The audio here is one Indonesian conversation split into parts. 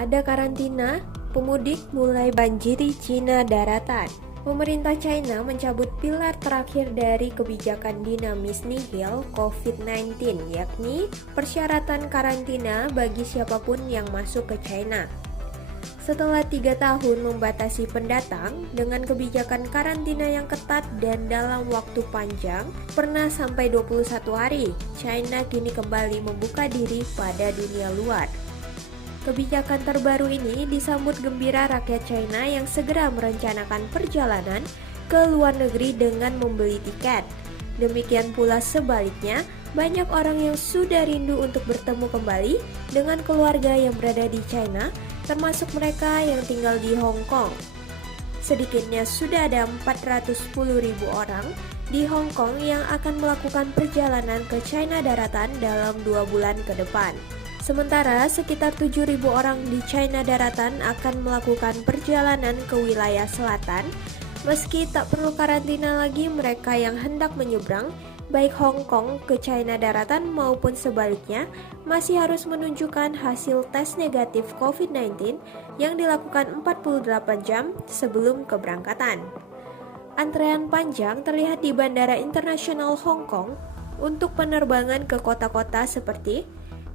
ada karantina, pemudik mulai banjiri Cina daratan. Pemerintah China mencabut pilar terakhir dari kebijakan dinamis nihil COVID-19, yakni persyaratan karantina bagi siapapun yang masuk ke China. Setelah 3 tahun membatasi pendatang dengan kebijakan karantina yang ketat dan dalam waktu panjang, pernah sampai 21 hari, China kini kembali membuka diri pada dunia luar. Kebijakan terbaru ini disambut gembira rakyat China yang segera merencanakan perjalanan ke luar negeri dengan membeli tiket. Demikian pula sebaliknya, banyak orang yang sudah rindu untuk bertemu kembali dengan keluarga yang berada di China, termasuk mereka yang tinggal di Hong Kong. Sedikitnya sudah ada 410.000 orang di Hong Kong yang akan melakukan perjalanan ke China daratan dalam 2 bulan ke depan. Sementara sekitar 7.000 orang di China daratan akan melakukan perjalanan ke wilayah selatan. Meski tak perlu karantina lagi, mereka yang hendak menyeberang baik Hong Kong ke China daratan maupun sebaliknya masih harus menunjukkan hasil tes negatif COVID-19 yang dilakukan 48 jam sebelum keberangkatan. Antrean panjang terlihat di Bandara Internasional Hong Kong untuk penerbangan ke kota-kota seperti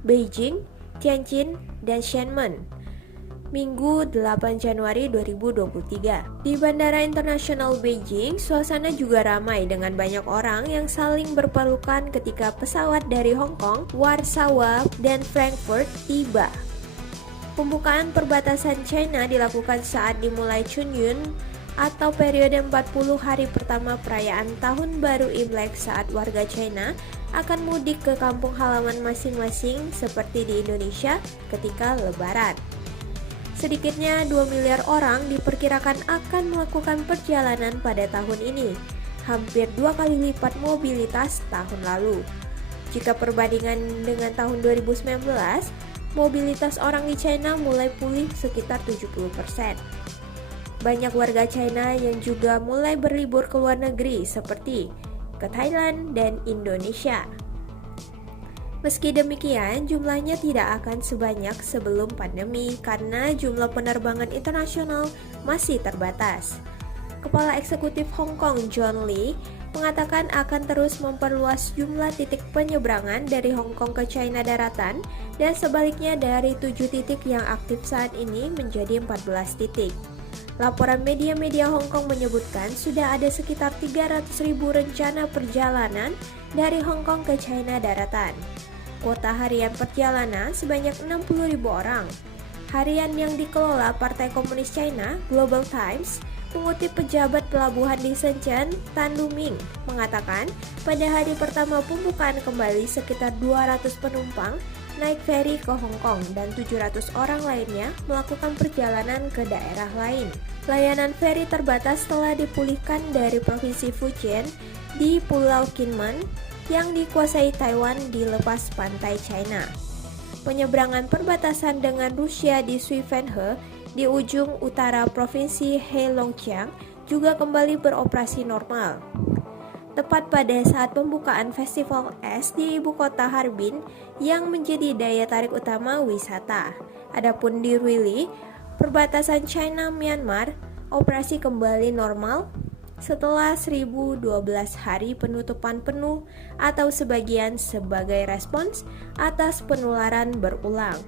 Beijing, Tianjin, dan Shenzhen. Minggu 8 Januari 2023. Di Bandara Internasional Beijing, suasana juga ramai dengan banyak orang yang saling berpelukan ketika pesawat dari Hong Kong, Warsawa, dan Frankfurt tiba. Pembukaan perbatasan China dilakukan saat dimulai Chunyun atau periode 40 hari pertama perayaan Tahun Baru Imlek, saat warga China akan mudik ke kampung halaman masing-masing seperti di Indonesia ketika Lebaran. Sedikitnya 2 miliar orang diperkirakan akan melakukan perjalanan pada tahun ini, hampir 2 kali lipat mobilitas tahun lalu. Jika perbandingan dengan tahun 2019, mobilitas orang di China mulai pulih sekitar 70%. Banyak warga China yang juga mulai berlibur ke luar negeri seperti ke Thailand dan Indonesia. Meski demikian, jumlahnya tidak akan sebanyak sebelum pandemi karena jumlah penerbangan internasional masih terbatas. Kepala Eksekutif Hong Kong John Lee mengatakan akan terus memperluas jumlah titik penyeberangan dari Hong Kong ke China daratan dan sebaliknya dari 7 titik yang aktif saat ini menjadi 14 titik. Laporan media-media Hong Kong menyebutkan sudah ada sekitar 300.000 rencana perjalanan dari Hong Kong ke China daratan. Kuota harian perjalanan sebanyak 60.000 orang. Harian yang dikelola Partai Komunis China, Global Times, mengutip pejabat pelabuhan di Shenzhen, Tan Luming, mengatakan pada hari pertama pembukaan kembali sekitar 200 penumpang naik feri ke Hong Kong dan 700 orang lainnya melakukan perjalanan ke daerah lain. Layanan feri terbatas telah dipulihkan dari Provinsi Fujian di Pulau Kinmen yang dikuasai Taiwan di lepas pantai China. Penyeberangan perbatasan dengan Rusia di Suifenhe di ujung utara Provinsi Heilongjiang juga kembali beroperasi normal. Tepat pada saat pembukaan festival es di ibu kota Harbin yang menjadi daya tarik utama wisata. Adapun di Ruili, perbatasan China-Myanmar, operasi kembali normal setelah 1012 hari penutupan penuh atau sebagian sebagai respons atas penularan berulang.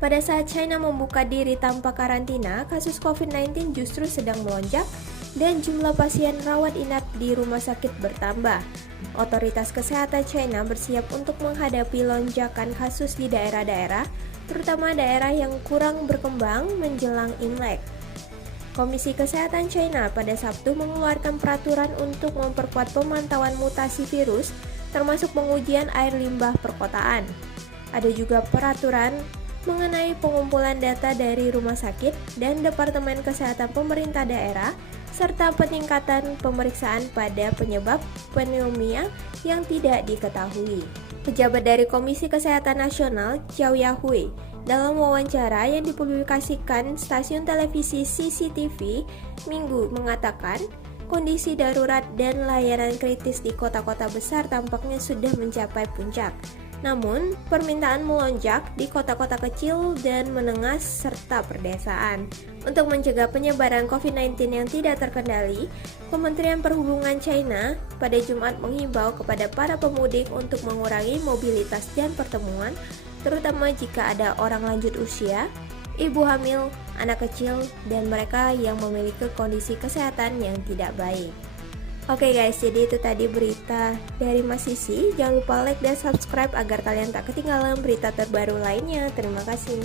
Pada saat China membuka diri tanpa karantina, kasus COVID-19 justru sedang melonjak dan jumlah pasien rawat inap di rumah sakit bertambah. Otoritas kesehatan China bersiap untuk menghadapi lonjakan kasus di daerah-daerah, terutama daerah yang kurang berkembang menjelang Imlek. Komisi Kesehatan China pada Sabtu mengeluarkan peraturan untuk memperkuat pemantauan mutasi virus, termasuk pengujian air limbah perkotaan. Ada juga peraturan mengenai pengumpulan data dari rumah sakit dan Departemen Kesehatan pemerintah daerah, serta peningkatan pemeriksaan pada penyebab pneumonia yang tidak diketahui. Pejabat dari Komisi Kesehatan Nasional, Zhao Yahui, dalam wawancara yang dipublikasikan stasiun televisi CCTV Minggu mengatakan, kondisi darurat dan layanan kritis di kota-kota besar tampaknya sudah mencapai puncak. Namun, permintaan melonjak di kota-kota kecil dan menengah serta perdesaan. Untuk mencegah penyebaran COVID-19 yang tidak terkendali, Kementerian Perhubungan China pada Jumat menghimbau kepada para pemudik untuk mengurangi mobilitas dan pertemuan, terutama jika ada orang lanjut usia, ibu hamil, anak kecil, dan mereka yang memiliki kondisi kesehatan yang tidak baik. Oke guys, jadi itu tadi berita dari Mas Sisi. Jangan lupa like dan subscribe agar kalian tak ketinggalan berita terbaru lainnya. Terima kasih.